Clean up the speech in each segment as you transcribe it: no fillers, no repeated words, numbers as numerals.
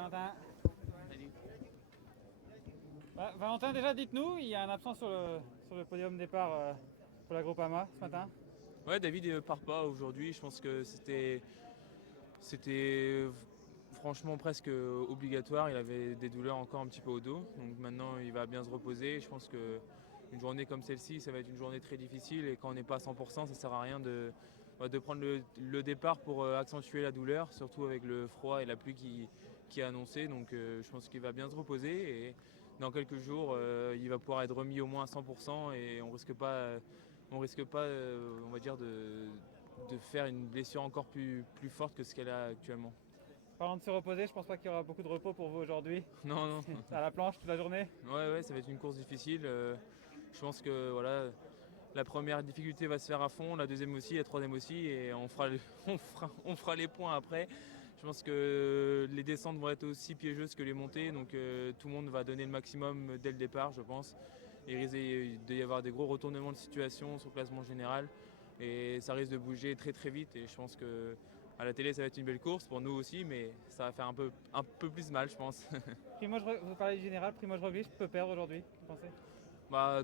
Valentin. Salut. Valentin, déjà dites-nous, il y a un absent sur le podium départ pour la Groupama ce matin. Ouais, David ne part pas aujourd'hui. Je pense que c'était franchement presque obligatoire. Il avait des douleurs encore un petit peu au dos. Donc maintenant, il va bien se reposer. Je pense qu'une journée comme celle-ci, ça va être une journée très difficile. Et quand on n'est pas à 100%, ça ne sert à rien de prendre le départ pour accentuer la douleur, surtout avec le froid et la pluie qui est annoncé. Donc je pense qu'il va bien se reposer. Et dans quelques jours, il va pouvoir être remis au moins à 100% et on risque pas, on va dire, de faire une blessure encore plus forte que ce qu'elle a actuellement. Parlant de se reposer, je pense pas qu'il y aura beaucoup de repos pour vous aujourd'hui. Non, non. À la planche toute la journée. Ouais, ça va être une course difficile. Je pense que voilà, la première difficulté va se faire à fond, la deuxième aussi, la troisième aussi, et on fera les points après. Je pense que les descentes vont être aussi piégeuses que les montées, donc tout le monde va donner le maximum dès le départ, je pense. Il risque d'y avoir des gros retournements de situation sur le classement général, et ça risque de bouger très très vite. Et je pense que à la télé, ça va être une belle course pour nous aussi, mais ça va faire un peu plus mal, je pense. Vous parlez du général, Primož Roglič peut perdre aujourd'hui, vous pensez?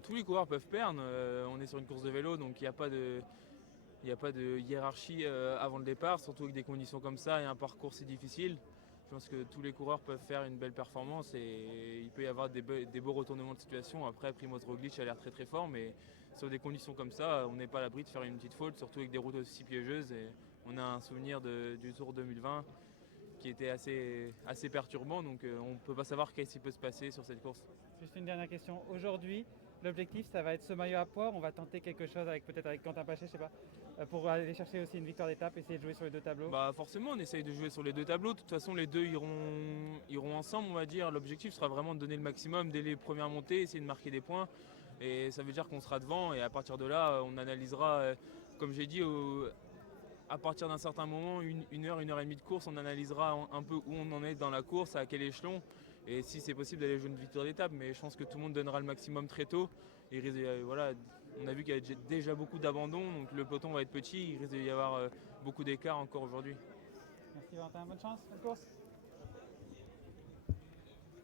Tous les coureurs peuvent perdre. On est sur une course de vélo, donc il n'y a pas de hiérarchie avant le départ, surtout avec des conditions comme ça et un parcours si difficile. Je pense que tous les coureurs peuvent faire une belle performance et il peut y avoir des beaux retournements de situation. Après, Primož Roglič a l'air très très fort, mais sur des conditions comme ça, on n'est pas à l'abri de faire une petite faute, surtout avec des routes aussi piégeuses. Et on a un souvenir du Tour 2020 qui était assez perturbant, donc on ne peut pas savoir qu'est-ce qui peut se passer sur cette course. Juste une dernière question. Aujourd'hui, l'objectif, ça va être ce maillot à poids. On va tenter quelque chose peut-être avec Quentin Paché, je sais pas, pour aller chercher aussi une victoire d'étape, essayer de jouer sur les deux tableaux. Forcément, on essaye de jouer sur les deux tableaux. De toute façon, les deux iront ensemble, on va dire. L'objectif sera vraiment de donner le maximum dès les premières montées, essayer de marquer des points. Et ça veut dire qu'on sera devant. Et à partir de là, on analysera, comme j'ai dit, à partir d'un certain moment, une heure et demie de course, on analysera un peu où on en est dans la course, à quel échelon. Et si c'est possible d'aller jouer une victoire d'étape, mais je pense que tout le monde donnera le maximum très tôt. Et voilà, on a vu qu'il y a déjà beaucoup d'abandon, donc le peloton va être petit, il risque d'y avoir beaucoup d'écart encore aujourd'hui. Merci Valentin, bonne chance, bonne course.